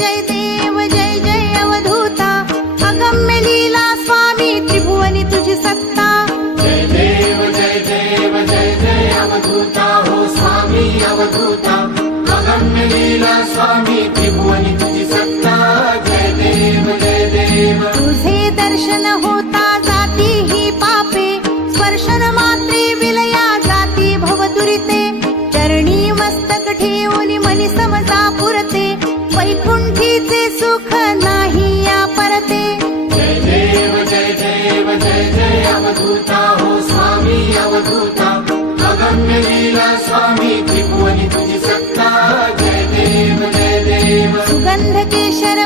जय देव जय जय अवधूता अगम्य लीला स्वामी त्रिभुवनी तुझी सत्ता जय देव जय देव जय जय अवधूता हो स्वामी अवधूता अगम्य लीला स्वामी त्रिभुवनी तुझी सत्ता जय देव जय देव तुझे दर्शन होता जाती ही पापे स्पर्शन मात्रे विलया जाती भवदुरिते चरणी मस्तक ठेवून मनी समजा पुरते वैकुंठीचे सुख नाही या परते जय देव जय देव जय जय अवधूता हो स्वामी अवधूता अगम्य लीला स्वामी त्रिभुवनी तुझी सत्ता जय देव जय देव सुगंध केशर